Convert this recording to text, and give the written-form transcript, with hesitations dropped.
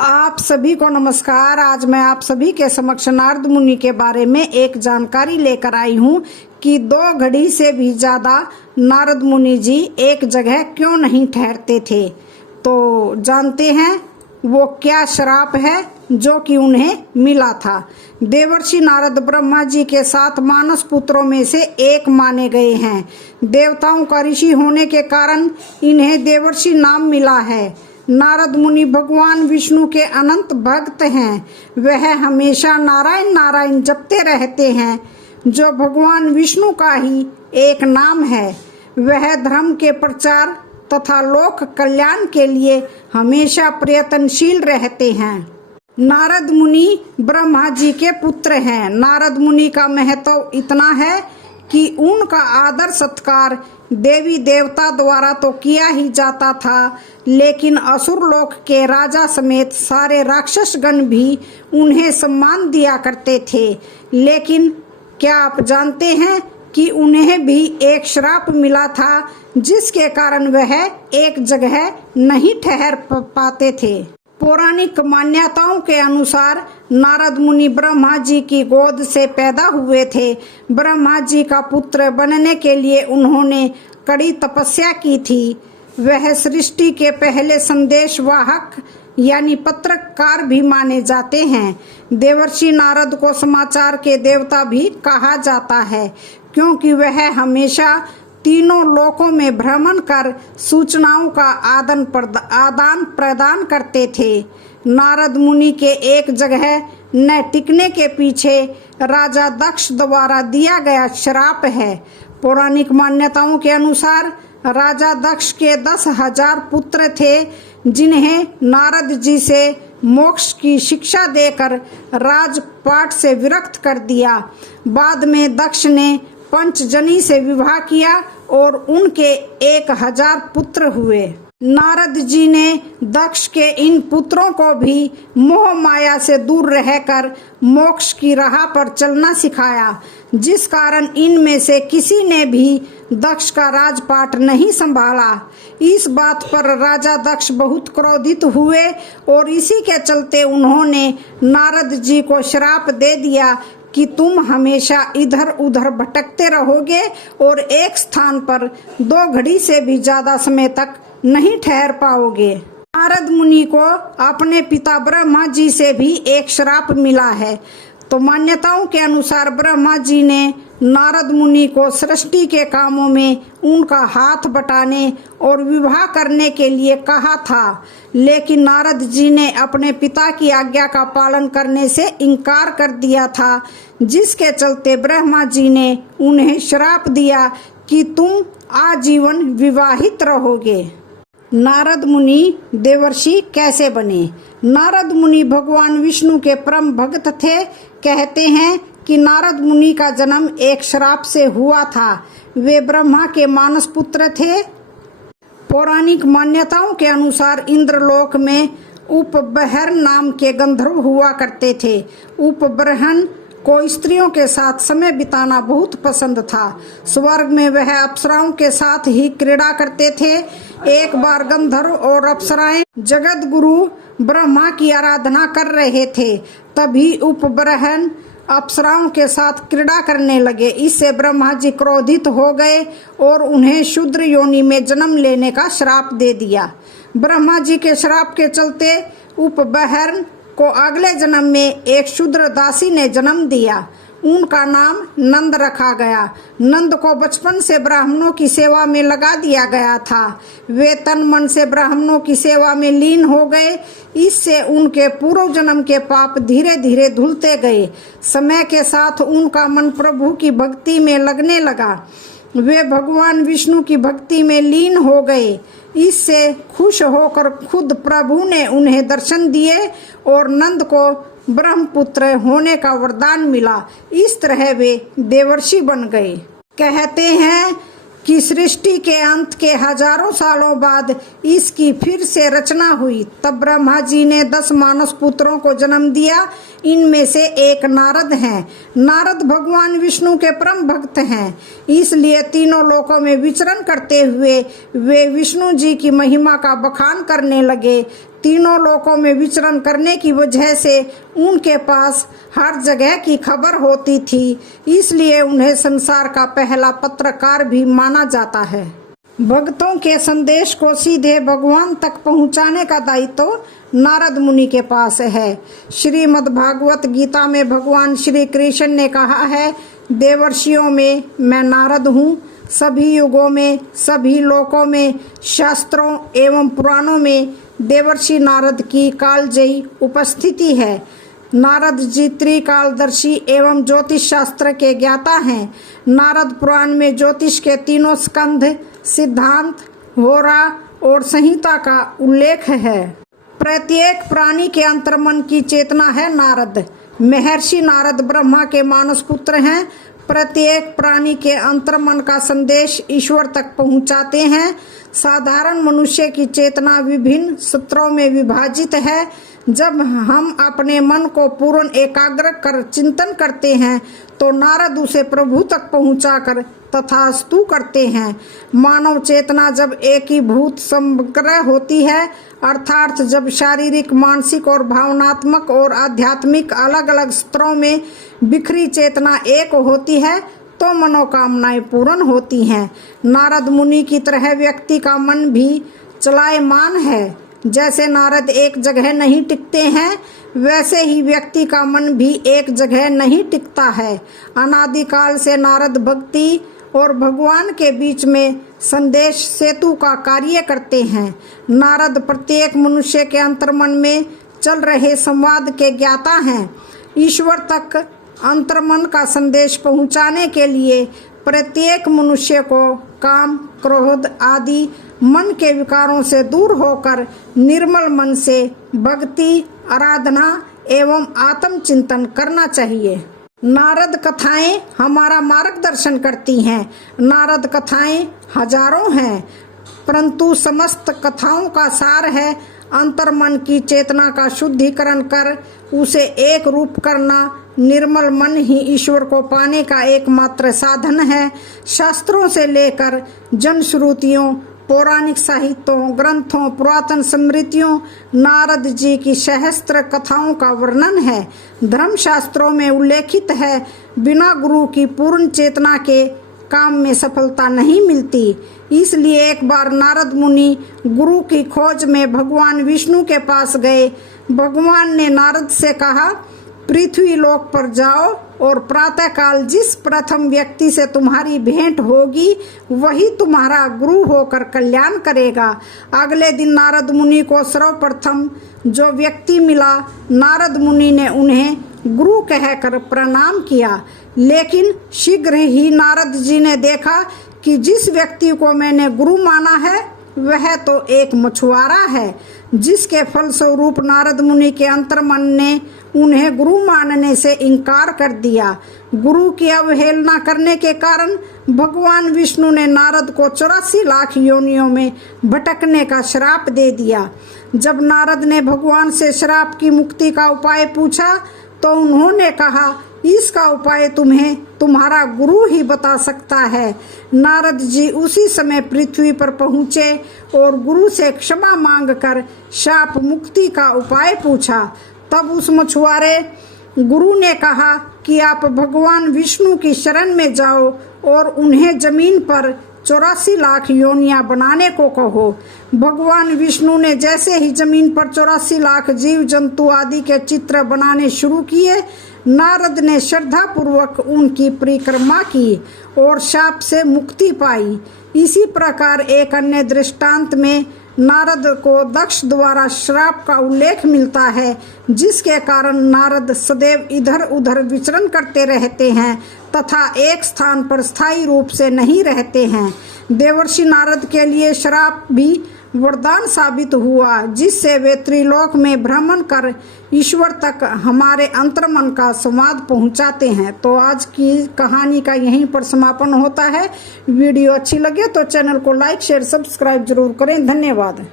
आप सभी को नमस्कार। आज मैं आप सभी के समक्ष नारद मुनि के बारे में एक जानकारी लेकर आई हूँ कि 2 घड़ी से भी ज़्यादा नारद मुनि जी एक जगह क्यों नहीं ठहरते थे। तो जानते हैं वो क्या श्राप है जो कि उन्हें मिला था। देवर्षि नारद ब्रह्मा जी के 7 मानस पुत्रों में से एक माने गए हैं। देवताओं का ऋषि होने के कारण इन्हें देवर्षि नाम मिला है। नारद मुनि भगवान विष्णु के अनंत भक्त हैं। वह हमेशा नारायण नारायण जपते रहते हैं, जो भगवान विष्णु का ही एक नाम है। वह धर्म के प्रचार तथा लोक कल्याण के लिए हमेशा प्रयत्नशील रहते हैं। नारद मुनि ब्रह्मा जी के पुत्र हैं। नारद मुनि का महत्व इतना है कि उनका आदर सत्कार देवी देवता द्वारा तो किया ही जाता था, लेकिन असुर लोक के राजा समेत सारे राक्षस गण भी उन्हें सम्मान दिया करते थे। लेकिन क्या आप जानते हैं कि उन्हें भी एक श्राप मिला था, जिसके कारण वह एक जगह नहीं ठहर पाते थे। पौराणिक मान्यताओं के अनुसार नारद मुनि ब्रह्मा जी की गोद से पैदा हुए थे। ब्रह्मा जी का पुत्र बनने के लिए उन्होंने कड़ी तपस्या की थी। वह सृष्टि के पहले संदेशवाहक यानी पत्रकार भी माने जाते हैं। देवर्षि नारद को समाचार के देवता भी कहा जाता है, क्योंकि वह हमेशा तीनों लोकों में भ्रमण कर सूचनाओं का आदान प्रदान करते थे। नारद मुनि के एक जगह न टिकने के पीछे राजा दक्ष द्वारा दिया गया श्राप है। पौराणिक मान्यताओं के अनुसार राजा दक्ष के 10,000 पुत्र थे, जिन्हें नारद जी से मोक्ष की शिक्षा देकर राजपाट से विरक्त कर दिया। बाद में दक्ष ने पंचजनी से विवाह किया और उनके 1000 पुत्र हुए। नारद जी ने दक्ष के इन पुत्रों को भी मोह माया से दूर रहकर मोक्ष की राह पर चलना सिखाया, जिस कारण इनमें से किसी ने भी दक्ष का राजपाट नहीं संभाला। इस बात पर राजा दक्ष बहुत क्रोधित हुए और इसी के चलते उन्होंने नारद जी को श्राप दे दिया कि तुम हमेशा इधर उधर भटकते रहोगे और एक स्थान पर 2 घड़ी से भी ज्यादा समय तक नहीं ठहर पाओगे। नारद मुनि को अपने पिता ब्रह्मा जी से भी एक श्राप मिला है। तो मान्यताओं के अनुसार ब्रह्मा जी ने नारद मुनि को सृष्टि के कामों में उनका हाथ बटाने और विवाह करने के लिए कहा था, लेकिन नारद जी ने अपने पिता की आज्ञा का पालन करने से इनकार कर दिया था, जिसके चलते ब्रह्मा जी ने उन्हें श्राप दिया कि तुम आजीवन विवाहित रहोगे। नारद मुनि देवर्षि कैसे बने? नारद मुनि भगवान विष्णु के परम भक्त थे। कहते हैं कि नारद मुनि का जन्म एक श्राप से हुआ था। वे ब्रह्मा के मानस पुत्र थे। पौराणिक मान्यताओं के अनुसार इंद्रलोक में उपबृहन नाम के गंधर्व हुआ करते थे। उपबृहन को स्त्रियों के साथ समय बिताना बहुत पसंद था। स्वर्ग में वह अप्सराओं के साथ ही क्रीड़ा करते थे। एक बार गंधर्व और अप्सराएं जगत गुरु ब्रह्मा की आराधना कर रहे थे। तभी उपबृहन अप्सराओं के साथ क्रीड़ा करने लगे। इससे ब्रह्मा जी क्रोधित हो गए और उन्हें शूद्र योनि में जन्म लेने का श्राप दे दिया। ब्रह्मा जी के श्राप के चलते उपबृहन को अगले जन्म में एक शूद्र दासी ने जन्म दिया। उनका नाम नंद रखा गया। नंद को बचपन से ब्राह्मणों की सेवा में लगा दिया गया था। वे तन मन से ब्राह्मणों की सेवा में लीन हो गए। इससे उनके पूर्व जन्म के पाप धीरे धीरे धुलते गए। समय के साथ उनका मन प्रभु की भक्ति में लगने लगा। वे भगवान विष्णु की भक्ति में लीन हो गए। इससे खुश होकर खुद प्रभु ने उन्हें दर्शन दिए और नंद को ब्रह्मपुत्र होने का वरदान मिला। इस तरह वे देवर्षि बन गए। कहते हैं कि सृष्टि के अंत के हजारों सालों बाद इसकी फिर से रचना हुई। तब ब्रह्मा जी ने 10 मानस पुत्रों को जन्म दिया। इनमें से एक नारद हैं। नारद भगवान विष्णु के परम भक्त हैं, इसलिए तीनों लोकों में विचरण करते हुए वे विष्णु जी की महिमा का बखान करने लगे। तीनों लोकों में विचरण करने की वजह से उनके पास हर जगह की खबर होती थी, इसलिए उन्हें संसार का पहला पत्रकार भी माना जाता है। भक्तों के संदेश को सीधे भगवान तक पहुंचाने का दायित्व नारद मुनि के पास है। श्रीमद् भागवत गीता में भगवान श्री कृष्ण ने कहा है, देवर्षियों में मैं नारद हूँ। सभी युगों में, सभी लोकों में, शास्त्रों एवं पुराणों में देवर्षि नारद की कालजयी उपस्थिति है। नारद जी त्रिकालदर्शी एवं ज्योतिष शास्त्र के ज्ञाता हैं। नारद पुराण में ज्योतिष के तीनों स्कंध, सिद्धांत, होरा और संहिता का उल्लेख है। प्रत्येक प्राणी के अंतर्मन की चेतना है नारद। महर्षि नारद ब्रह्मा के मानस पुत्र हैं। प्रत्येक प्राणी के अंतर्मन का संदेश ईश्वर तक पहुंचाते हैं। साधारण मनुष्य की चेतना विभिन्न स्तरों में विभाजित है। जब हम अपने मन को पूर्ण एकाग्र कर चिंतन करते हैं तो नारद उसे प्रभु तक पहुंचाकर तथास्तु करते हैं। मानव चेतना जब एकीभूत समग्र होती है, अर्थात जब शारीरिक, मानसिक और भावनात्मक और आध्यात्मिक अलग अलग स्तरों में बिखरी चेतना एक होती है, तो मनोकामनाएं पूर्ण होती हैं। नारद मुनि की तरह व्यक्ति का मन भी चलायमान है। जैसे नारद एक जगह नहीं टिकते हैं, वैसे ही व्यक्ति का मन भी एक जगह नहीं टिकता है। अनादिकाल से नारद भक्ति और भगवान के बीच में संदेश सेतु का कार्य करते हैं। नारद प्रत्येक मनुष्य के अंतर्मन में चल रहे संवाद के ज्ञाता हैं। ईश्वर तक अंतर्मन का संदेश पहुंचाने के लिए प्रत्येक मनुष्य को काम, क्रोध आदि मन के विकारों से दूर होकर निर्मल मन से भक्ति, आराधना एवं आत्मचिंतन करना चाहिए। नारद कथाएं हमारा मार्गदर्शन करती हैं। नारद कथाएं हजारों हैं, परंतु समस्त कथाओं का सार है अंतर्मन की चेतना का शुद्धिकरण कर उसे एक रूप करना। निर्मल मन ही ईश्वर को पाने का एकमात्र साधन है। शास्त्रों से लेकर जनश्रुतियों, पौराणिक साहित्यों, ग्रंथों, पुरातन स्मृतियों नारद जी की सहस्त्र कथाओं का वर्णन है। धर्मशास्त्रों में उल्लेखित है, बिना गुरु की पूर्ण चेतना के काम में सफलता नहीं मिलती। इसलिए एक बार नारद मुनि गुरु की खोज में भगवान विष्णु के पास गए। भगवान ने नारद से कहा, पृथ्वी लोक पर जाओ और प्रातःकाल जिस प्रथम व्यक्ति से तुम्हारी भेंट होगी वही तुम्हारा गुरु होकर कल्याण करेगा। अगले दिन नारद मुनि को सर्वप्रथम जो व्यक्ति मिला, नारद मुनि ने उन्हें गुरु कहकर प्रणाम किया। लेकिन शीघ्र ही नारद जी ने देखा कि जिस व्यक्ति को मैंने गुरु माना है वह तो एक मछुआरा है, जिसके फलस्वरूप नारद मुनि के अंतर्मन ने उन्हें गुरु मानने से इनकार कर दिया। गुरु की अवहेलना करने के कारण भगवान विष्णु ने नारद को 84 लाख योनियों में भटकने का श्राप दे दिया। जब नारद ने भगवान से श्राप की मुक्ति का उपाय पूछा तो उन्होंने कहा, इसका उपाय तुम्हें तुम्हारा गुरु ही बता सकता है। नारद जी उसी समय पृथ्वी पर पहुँचे और गुरु से क्षमा मांगकर शाप मुक्ति का उपाय पूछा। तब उस मछुआरे गुरु ने कहा कि आप भगवान विष्णु की शरण में जाओ और उन्हें जमीन पर 84 लाख योनियां बनाने को कहो। भगवान विष्णु ने जैसे ही जमीन पर 84 लाख जीव जंतु आदि के चित्र बनाने शुरू किए, नारद ने श्रद्धा पूर्वक उनकी परिक्रमा की और शाप से मुक्ति पाई। इसी प्रकार एक अन्य दृष्टांत में नारद को दक्ष द्वारा श्राप का उल्लेख मिलता है, जिसके कारण नारद सदैव इधर उधर विचरण करते रहते हैं तथा एक स्थान पर स्थायी रूप से नहीं रहते हैं। देवर्षि नारद के लिए श्राप भी वरदान साबित हुआ, जिससे वे त्रिलोक में भ्रमण कर ईश्वर तक हमारे अंतर्मन का संवाद पहुंचाते हैं। तो आज की कहानी का यहीं पर समापन होता है। वीडियो अच्छी लगे तो चैनल को लाइक, शेयर, सब्सक्राइब जरूर करें। धन्यवाद।